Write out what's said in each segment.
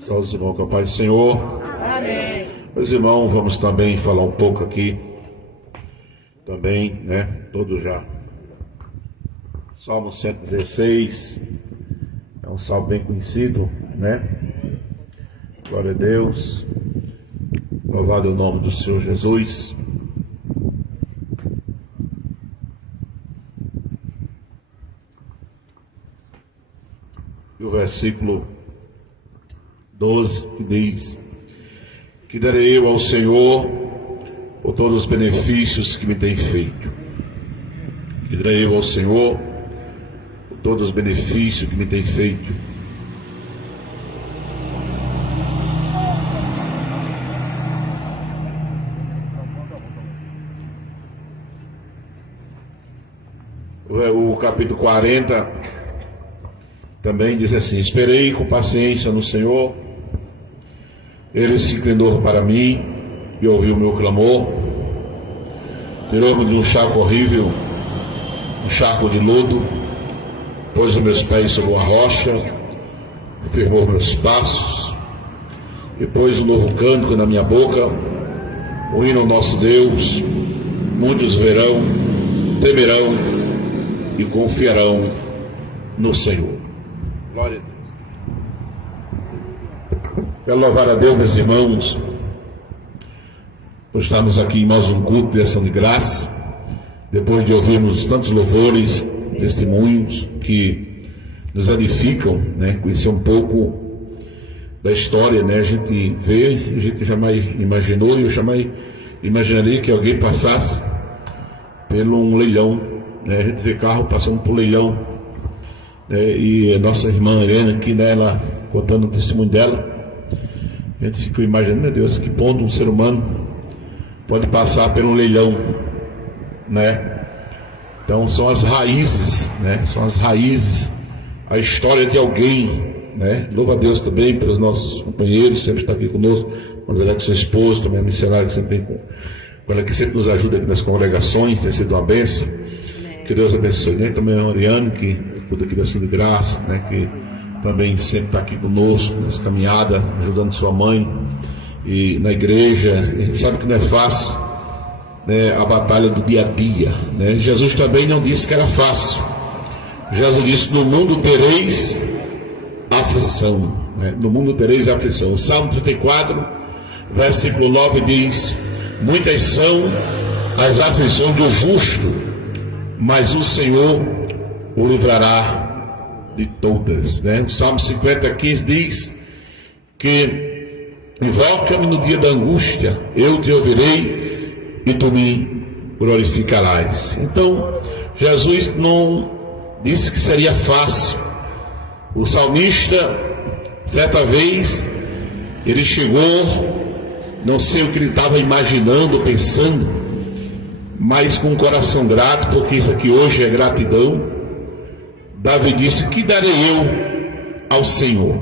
Salve os irmãos com a paz do Senhor. Amém. Meus irmãos, vamos também falar um pouco aqui. Também, né? Todos já. Salmo 116. É um salmo bem conhecido, né? Glória a Deus. Louvado é o nome do Senhor Jesus. E o versículo 12 que diz: que darei eu ao Senhor por todos os benefícios que me tem feito. Que darei eu ao Senhor por todos os benefícios que me tem feito. O capítulo 40 também diz assim: esperei com paciência no Senhor, Ele se inclinou para mim e ouviu o meu clamor, tirou-me de um charco horrível, um charco de lodo, pôs os meus pés sobre uma rocha, firmou meus passos, e pôs um novo cântico na minha boca, o hino ao nosso Deus. Muitos verão, temerão e confiarão no Senhor. Glória a Deus. Quero louvar a Deus, meus irmãos, por estarmos aqui em mais um culto de ação de graça, depois de ouvirmos tantos louvores, testemunhos que nos edificam, né? Conhecer um pouco da história, né? A gente vê, a gente jamais imaginou, e eu jamais imaginaria que alguém passasse pelo um leilão, né? A gente vê carro passando por leilão, né? E a nossa irmã Helena aqui, né? Ela contando o testemunho dela, a gente ficou imaginando, meu Deus, que ponto um ser humano pode passar por um leilão, né? Então são as raízes, né? São as raízes, a história de alguém, né? Louva a Deus também pelos nossos companheiros, sempre está aqui conosco, vamos olhar com seu esposo, também a missionária que sempre vem com ela, que sempre nos ajuda aqui nas congregações, tem sido uma bênção. Que Deus abençoe, né? Também a Oriane, que cuida aqui da ação de graça, né? Que também sempre está aqui conosco, nessa caminhada, ajudando sua mãe e na igreja. A gente sabe que não é fácil, né, a batalha do dia a dia, né? Jesus também não disse que era fácil. Jesus disse: no mundo tereis aflição, né? No mundo tereis aflição. O Salmo 34, versículo 9 diz: muitas são as aflições do justo, mas o Senhor o livrará de todas, né? O Salmo 50, 15 diz que invoca-me no dia da angústia, eu te ouvirei e tu me glorificarás. Então Jesus não disse que seria fácil. O salmista, certa vez, ele chegou, não sei o que ele estava imaginando, pensando, mas com um coração grato, porque isso aqui hoje é gratidão. Davi disse: que darei eu ao Senhor?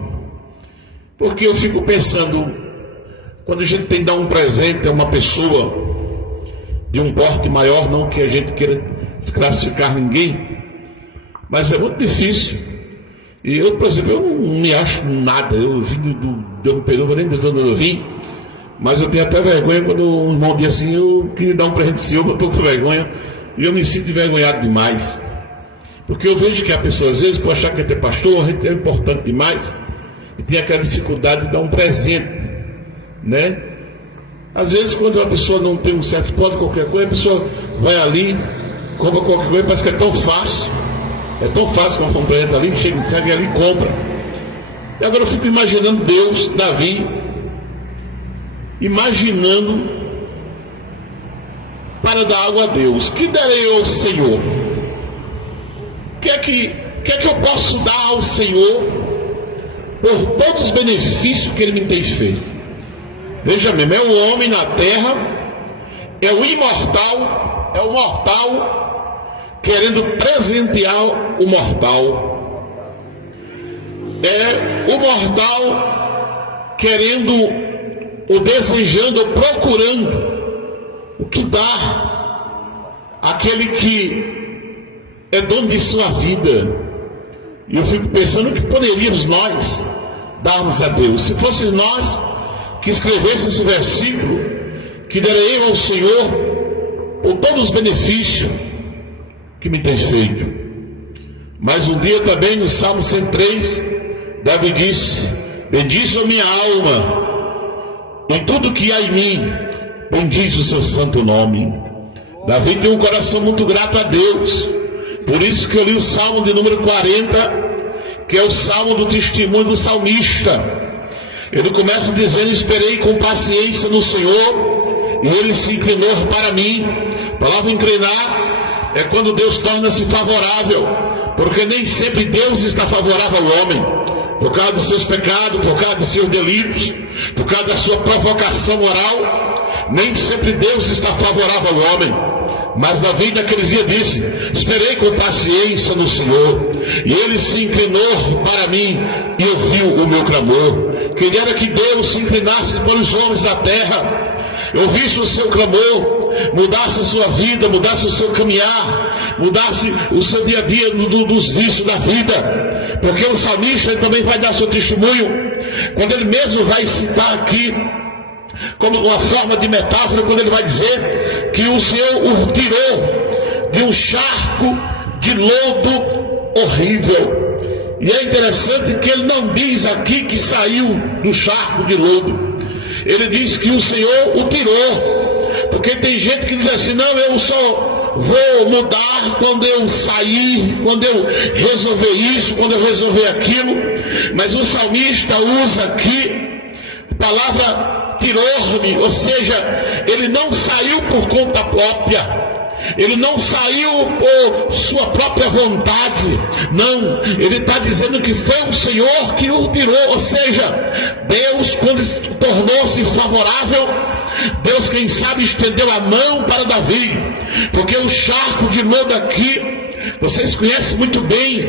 Porque eu fico pensando, quando a gente tem que dar um presente a uma pessoa de um porte maior, não que a gente queira classificar ninguém, mas é muito difícil. E eu, por exemplo, eu não me acho nada. Eu vim do período, vou nem dizer onde eu vim, mas eu tenho até vergonha quando um irmão diz assim: eu queria dar um presente seu, eu estou com vergonha, e eu me sinto envergonhado demais. Porque eu vejo que a pessoa, às vezes, por achar que é ter pastor, a gente é importante demais, e tem aquela dificuldade de dar um presente, né? Às vezes, quando a pessoa não tem um certo poder, qualquer coisa, a pessoa vai ali, compra qualquer coisa, parece que é tão fácil. É tão fácil comprar um presente ali, chega ali e compra. E agora eu fico imaginando Deus, Davi, imaginando para dar algo a Deus. Que darei eu ao Senhor? O que é que eu posso dar ao Senhor por todos os benefícios que Ele me tem feito? Veja mesmo, é o homem na terra, é o imortal, é o mortal querendo presentear o mortal, é o mortal querendo, ou desejando, ou procurando o que dá aquele que é dono de sua vida. E eu fico pensando que poderíamos nós darmos a Deus. Se fosse nós que escrevesse esse versículo, que darei ao Senhor por todos os benefícios que me tens feito. Mas um dia também no Salmo 103, Davi disse: bendize a minha alma, em tudo que há em mim, bendize o seu santo nome. Davi tem um coração muito grato a Deus. Por isso que eu li o Salmo de número 40, que é o Salmo do testemunho do salmista. Ele começa dizendo: esperei com paciência no Senhor, e Ele se inclinou para mim. A palavra inclinar é quando Deus torna-se favorável, porque nem sempre Deus está favorável ao homem, por causa dos seus pecados, por causa dos seus delitos, por causa da sua provocação moral. Nem sempre Deus está favorável ao homem. Mas Davi naqueles dias disse: esperei com paciência no Senhor, e Ele se inclinou para mim e ouviu o meu clamor. Quem dera que Deus se inclinasse para os homens da terra, ouvisse o seu clamor, mudasse a sua vida, mudasse o seu caminhar, mudasse o seu dia a dia dos vícios da vida. Porque o salmista ele também vai dar seu testemunho, quando ele mesmo vai citar aqui, como uma forma de metáfora, quando ele vai dizer que o Senhor o tirou de um charco de lodo horrível. E é interessante que ele não diz aqui que saiu do charco de lodo. Ele diz que o Senhor o tirou. Porque tem gente que diz assim: não, eu só vou mudar quando eu sair, quando eu resolver isso, quando eu resolver aquilo. Mas o salmista usa aqui a palavra tirou-me, ou seja, ele não saiu por conta própria. Ele não saiu por sua própria vontade. Não, ele está dizendo que foi o Senhor que o tirou. Ou seja, Deus, quando tornou-se favorável, Deus, quem sabe, estendeu a mão para Davi. Porque o charco de lodo aqui, vocês conhecem muito bem,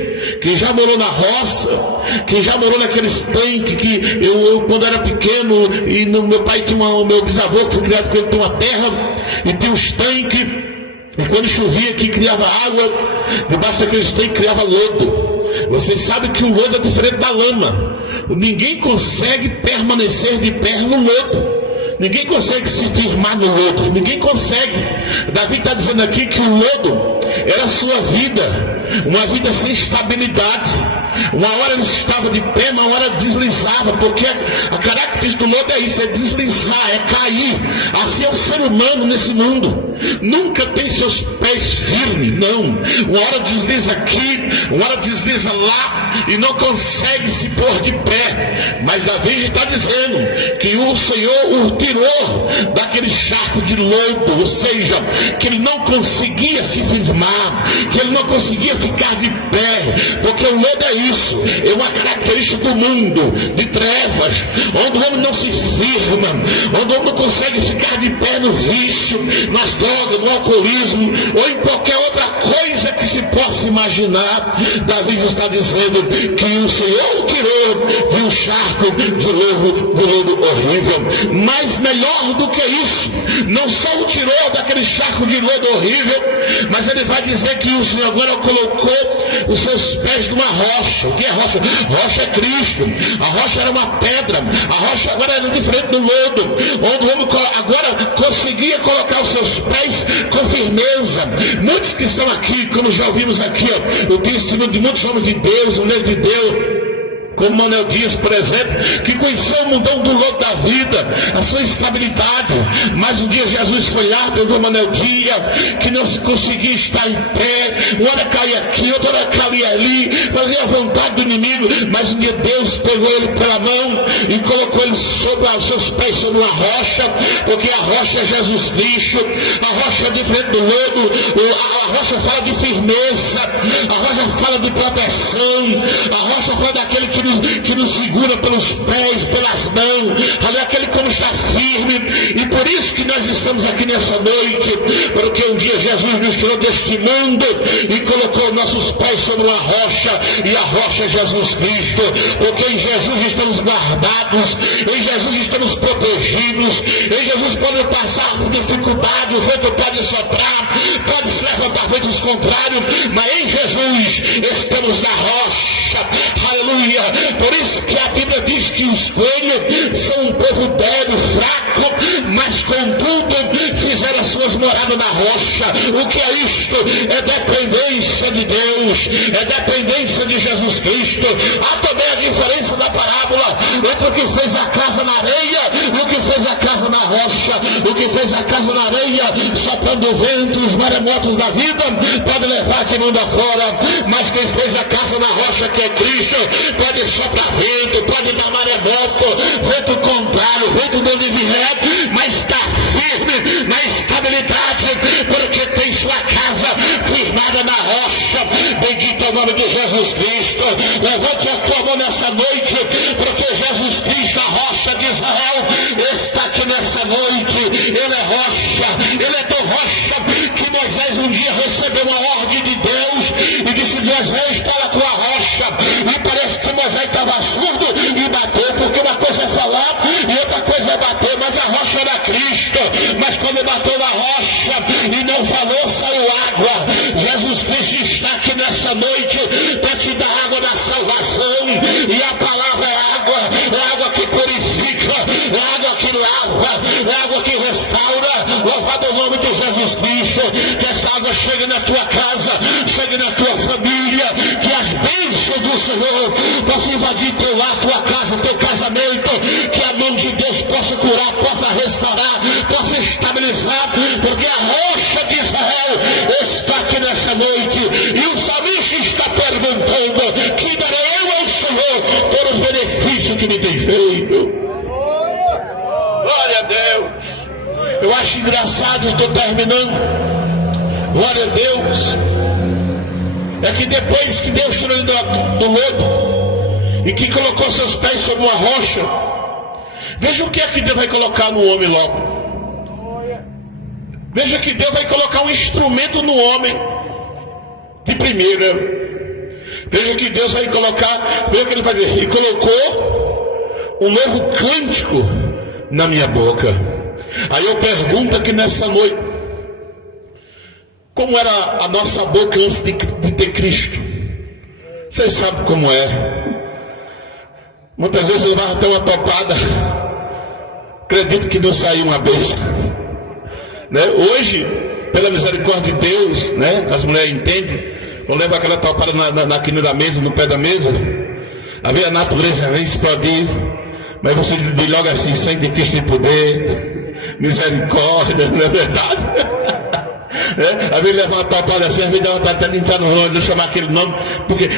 quem já morou na roça, quem já morou naqueles tanques que eu quando era pequeno, e meu pai tinha o meu bisavô que foi criado com ele, tem uma terra, e tem os tanques, e quando chovia aqui criava água, debaixo daqueles tanques criava lodo. Vocês sabem que o lodo é diferente da lama. Ninguém consegue permanecer de pé no lodo. Ninguém consegue se firmar no lodo. Ninguém consegue. Davi está dizendo aqui que o lodo era a sua vida, uma vida sem estabilidade. Uma hora ele estava de pé, uma hora deslizava, porque a característica do lodo é isso, é deslizar, é cair. Assim é o ser humano nesse mundo. Nunca tem seus pés firmes, não. Uma hora desliza aqui, uma hora desliza lá, e não consegue se pôr de pé. Mas Davi está dizendo que o Senhor o tirou daquele charco de lodo, ou seja, que ele não conseguia se firmar, que ele não conseguia ficar de pé, porque o lodo é isso, é uma característica do mundo de trevas, onde o homem não se firma, onde o homem não consegue ficar de pé no vício, nas drogas, no alcoolismo, ou em qualquer outra coisa que se possa imaginar. Davi está dizendo que o Senhor o tirou de um charco de lodo horrível. Mas melhor do que isso, não só o tirou daquele charco de lodo horrível, mas ele vai dizer que o Senhor agora colocou os seus pés numa rocha. O que é rocha? Rocha é Cristo. A rocha era uma pedra, a rocha agora era diferente do lodo, onde o homem agora conseguia colocar os seus pés com firmeza. Muitos que estão aqui, como já ouvimos aqui, ó, o testemunho de muitos homens de Deus, mulheres de Deus, como Manuel Dias, por exemplo, que conheceu o mundão do lodo da vida, a sua estabilidade. Mas um dia Jesus foi lá, pegou Manuel Dias, que não se conseguia estar em pé, uma hora caía aqui, outra hora caía ali, fazia a vontade do inimigo. Mas um dia Deus pegou ele pela mão e colocou ele sobre os seus pés sobre uma rocha, porque a rocha é Jesus Cristo. A rocha é diferente do lodo, a rocha fala de firmeza, a rocha fala de proteção, a rocha fala daquele que nos segura pelos pés, pelas mãos, aquele como está firme. E por isso que nós estamos aqui nessa noite, porque um dia Jesus nos tirou deste mundo e colocou nossos pés sobre uma rocha, e a rocha é Jesus Cristo, porque em Jesus estamos guardados, em Jesus estamos protegidos, em Jesus pode passar por dificuldade, o vento pode soprar, pode se levantar ventos contrários, mas em Jesus estamos na rocha. Aleluia. aleluia. Por isso que a Bíblia diz que os coelhos são um povo débil, fraco, mas contudo fizeram as suas moradas na rocha. O que é isto? É dependência de Deus, é dependência de Jesus Cristo. Há também a diferença da parábola entre o que fez a casa na areia e o que fez a casa na rocha. O que fez a casa na areia, soprando o vento, os maremotos da vida, pode levar que mundo afora. Mas quem fez a casa na rocha, que é Cristo, pode soprar vento, pode dar maremoto, vento contrário, vento de onde vier, mas está firme na estabilidade, porque tem sua casa firmada na rocha. Bendito é o nome de Jesus Cristo. Levante a tua mão nessa noite, porque Jesus Cristo, a rocha de Israel, está aqui nessa noite. Ele é rocha, ele é tão rocha que Moisés um dia recebeu uma ordem de Deus e disse: Moisés, fala com a rocha. E parece que Moisés estava surdo e bateu, porque uma coisa é falar e outra coisa é bater, mas a rocha era Cristo. Mas quando bateu na rocha e não falou, saiu água. Jesus Cristo está aqui nessa noite para te dar água da salvação. E a palavra é água que purifica, é água que lava, é água que restaura. Louvado o nome de Jesus Cristo. Que essa água chegue na tua casa, chegue na tua família, que as bênçãos do Senhor possam invadir teu lar, tua casa, teu casamento, que a mão de Deus possa curar, possa restaurar, possa estabilizar, porque a rocha de Israel está aqui nessa noite. E o salmista está perguntando: que darei eu ao Senhor por os benefícios que me tem feito? Glória a Deus. Eu acho engraçado, estou terminando. Glória a Deus. É que depois que Deus tirou ele do lodo e que colocou seus pés sobre uma rocha, veja o que é que Deus vai colocar no homem logo. Veja que Deus vai colocar um instrumento no homem de primeira. Veja que Deus vai colocar, veja o que ele vai dizer: e colocou um novo cântico na minha boca. Aí eu pergunto aqui nessa noite: como era a nossa boca antes de ter Cristo? Vocês sabem como é. Muitas vezes eu dava até uma topada, acredito que não saiu uma bênção, né? Hoje, pela misericórdia de Deus, né? As mulheres entendem. Eu levo aquela topada na quina da mesa, no pé da mesa, a ver a natureza vem explodir, mas você diz logo assim: sangue de Cristo em poder, misericórdia, não é verdade? Às vezes leva uma topada assim, às vezes dá vontade até de entrar no nome, de chamar aquele nome,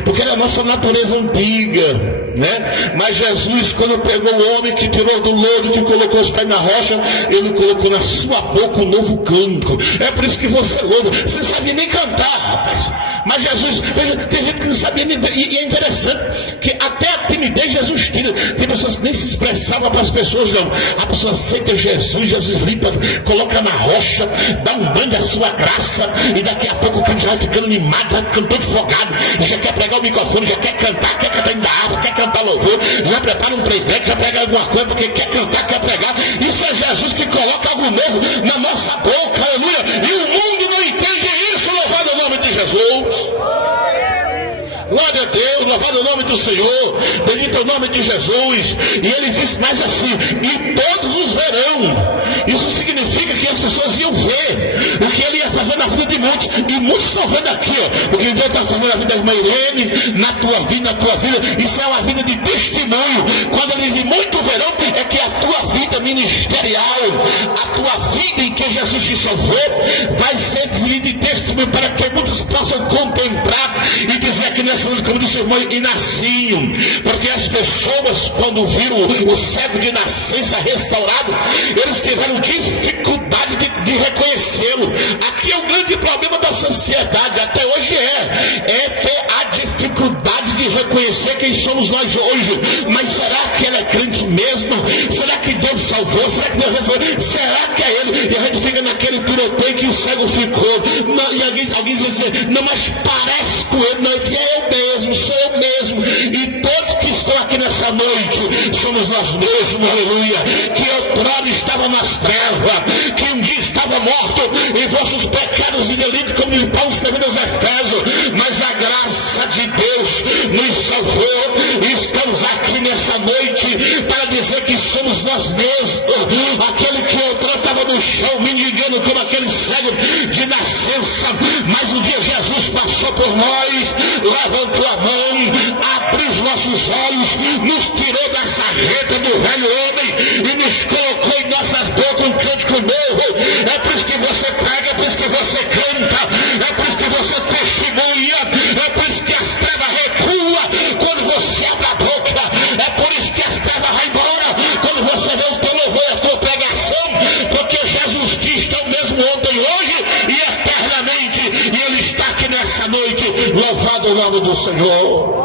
porque era a nossa natureza antiga, né? Mas Jesus, quando pegou o homem que tirou do lodo, que colocou os pés na rocha, ele colocou na sua boca um novo canto. É por isso que você louva. Você não sabia nem cantar, rapaz. Mas Jesus, veja, tem gente que não sabia nem. E é interessante que até a timidez Jesus tira. Tem pessoas que nem se expressavam para as pessoas, não. A pessoa aceita Jesus, Jesus limpa, coloca na rocha, dá um banho da sua graça, e daqui a pouco o crente já vai ficando animado, já ficando todo folgado, já quer pegar o microfone, já quer cantar dentro da água, quer cantar louvor, já prepara um playback, já prega alguma coisa, porque quer cantar, quer pregar. Isso é Jesus que coloca algo novo na nossa boca, aleluia. E o mundo não entende isso, louvado o nome de Jesus. Glória a Deus, louvado o nome do Senhor, bendito é o nome de Jesus. E ele diz mais assim: e todos os verão. Isso significa que as pessoas iam ver o que ele ia fazer na vida de muitos. E muitos estão vendo aqui, ó, o que Deus está fazendo na vida da irmã Irene, na tua vida. Isso é uma vida de testemunho. Quando ele diz muito verão, é que a tua vida ministerial, a tua vida em que Jesus te salvou, vai ser de testemunho para que muitos possam contemplar e dizer aqui nessa noite, como disse o irmão Inacinho, porque as pessoas, quando viram o cego de nascença restaurado, eles tiveram dificuldade de reconhecê-lo. Aqui é o grande problema da sociedade, até hoje é ter a dificuldade de reconhecer quem somos nós hoje. Mas será que ele é crente mesmo? Será que Deus salvou? Será que Deus resolveu? Será que é ele? E a gente fica naquele tiroteio que o cego ficou. Não, e alguém diz assim: não, mas parece com ele. Não, sou eu mesmo. E todos que estão aqui nessa noite somos nós mesmos, aleluia. Que outrora estava nas trevas, que um dia estava morto em vossos pecados e delitos, como Paulo escreveu nos Efésios. Mas a graça de Deus nos salvou. Estamos aqui nessa noite para dizer que somos nós mesmos. Aquele que outrora estava no chão, mendigando como aquele cego de nascença, mas um dia Jesus passou por nós, levantou a mão, abriu os nossos olhos, nos tirou da sarjeta do velho homem e nos colocou em nossas bocas um cântico novo. É por isso que você prega, é por isso que você canta, é por isso que você testemunha, é por isso que as trevas recuam quando você abre a boca, é por isso que as trevas vão embora quando você vê o teu louvor e a tua pregação, porque Jesus Cristo é o mesmo ontem, hoje e eternamente, e Ele está aqui nessa noite. Louvado o nome do Senhor.